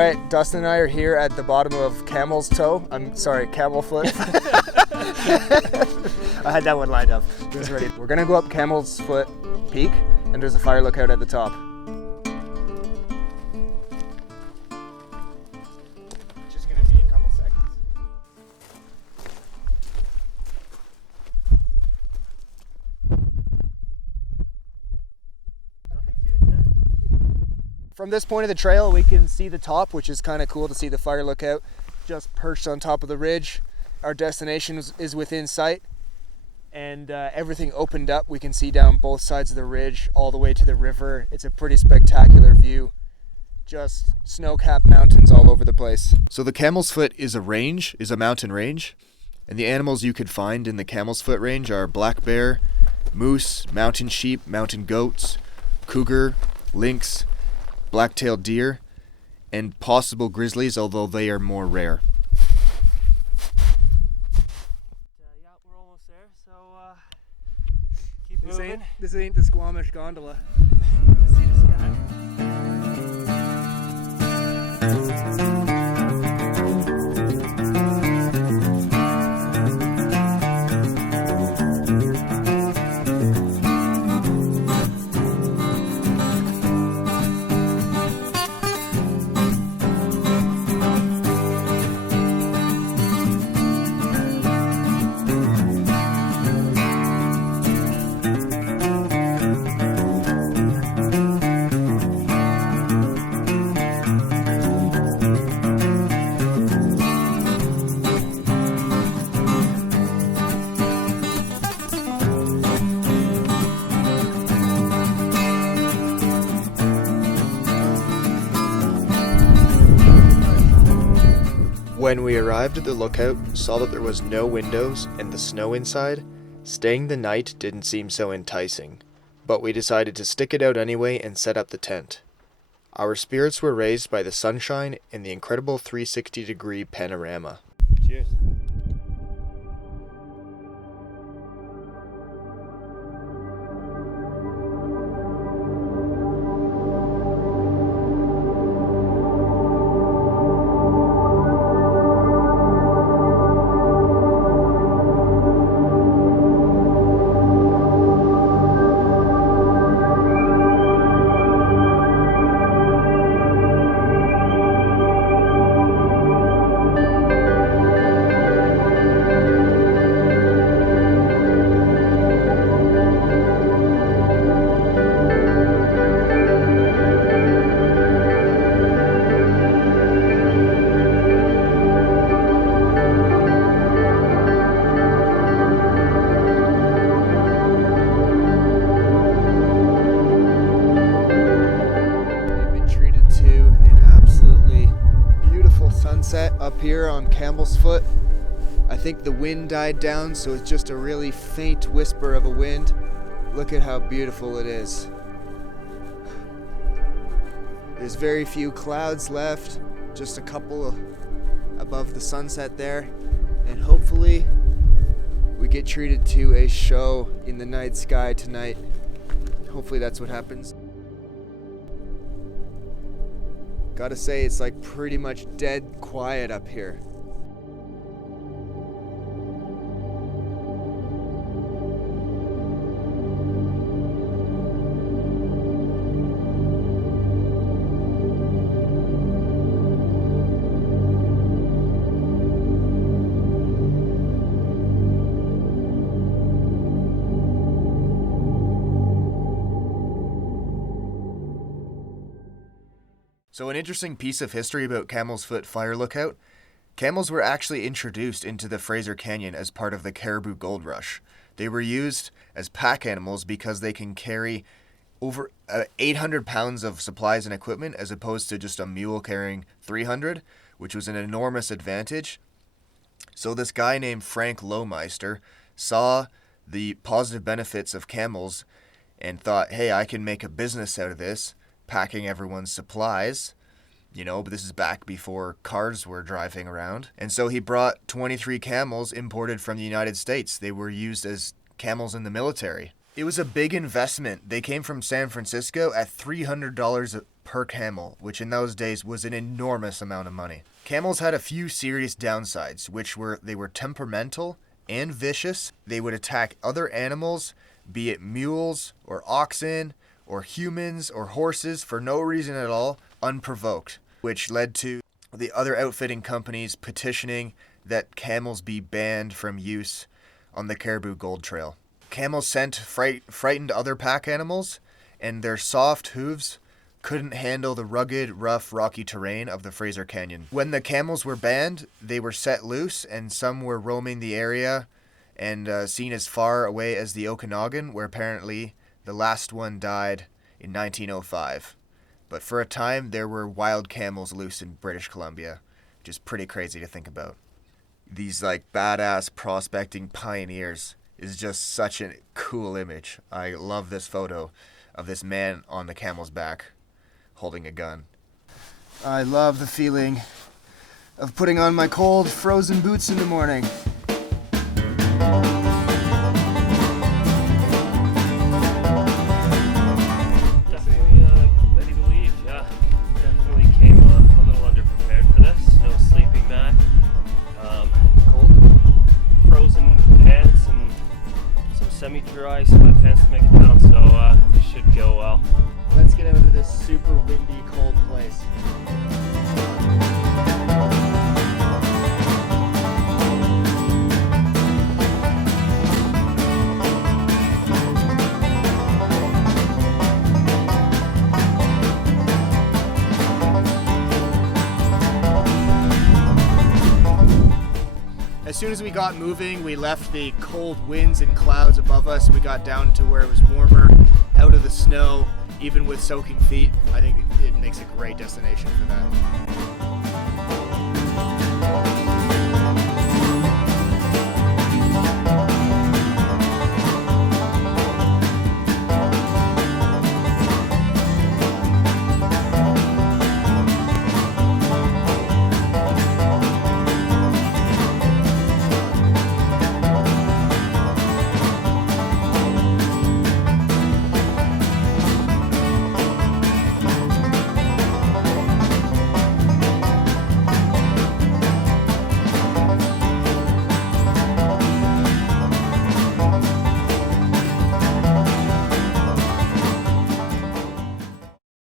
right, Dustin and I are here at the bottom of Camelsfoot. I had that one lined up. It was ready. We're gonna go up Camelsfoot Peak, and there's a fire lookout at the top. Just gonna be a couple seconds. From this point of the trail, we can see the top, which is kind of cool to see the fire lookout just perched on top of the ridge. Our destination is within sight, and everything opened up. We can see down both sides of the ridge all the way to the river. It's a pretty spectacular view. Just snow-capped mountains all over the place. So the Camelsfoot is a mountain range, and the animals you could find in the Camelsfoot range are black bear, moose, mountain sheep, mountain goats, cougar, lynx, black-tailed deer, and possible grizzlies, although they are more rare. Yeah, we're almost there, so keep moving. This ain't the Squamish gondola. To see the sky. When we arrived at the lookout, saw that there was no windows and the snow inside, staying the night didn't seem so enticing, but we decided to stick it out anyway and set up the tent. Our spirits were raised by the sunshine and the incredible 360-degree panorama. Cheers. Sunset up here on Camelsfoot. I think the wind died down, so it's just a really faint whisper of a wind. Look at how beautiful it is. There's very few clouds left, just a couple above the sunset there, and hopefully we get treated to a show in the night sky tonight. Hopefully that's what happens. Gotta say, it's like pretty much dead quiet up here. So an interesting piece of history about Camelsfoot Fire Lookout. Camels were actually introduced into the Fraser Canyon as part of the Caribou Gold Rush. They were used as pack animals because they can carry over 800 pounds of supplies and equipment as opposed to just a mule carrying 300, which was an enormous advantage. So this guy named Frank Lowmeister saw the positive benefits of camels and thought, hey, I can make a business out of this, packing everyone's supplies, but this is back before cars were driving around. And so he brought 23 camels imported from the United States. They were used as camels in the military. It was a big investment. They came from San Francisco at $300 per camel, which in those days was an enormous amount of money. Camels had a few serious downsides, which were they were temperamental and vicious. They would attack other animals, be it mules or oxen or humans or horses, for no reason at all, unprovoked, which led to the other outfitting companies petitioning that camels be banned from use on the Caribou Gold Trail. Camels scent frightened other pack animals, and their soft hooves couldn't handle the rugged, rough, rocky terrain of the Fraser Canyon. When the camels were banned, they were set loose, and some were roaming the area and seen as far away as the Okanagan, where apparently the last one died in 1905. But for a time, there were wild camels loose in British Columbia, which is pretty crazy to think about. These badass prospecting pioneers is just such a cool image. I love this photo of this man on the camel's back holding a gun. I love the feeling of putting on my cold, frozen boots in the morning. Definitely ready to leave, yeah. Definitely came a little underprepared for this. No sleeping mat. Cold. Frozen pants and some semi-dry sweatpants to make it down, so this should go well. Let's get out of this super windy, cold place. As soon as we got moving, we left the cold winds and clouds above us. We got down to where it was warmer, out of the snow, even with soaking feet. I think it makes a great destination for that.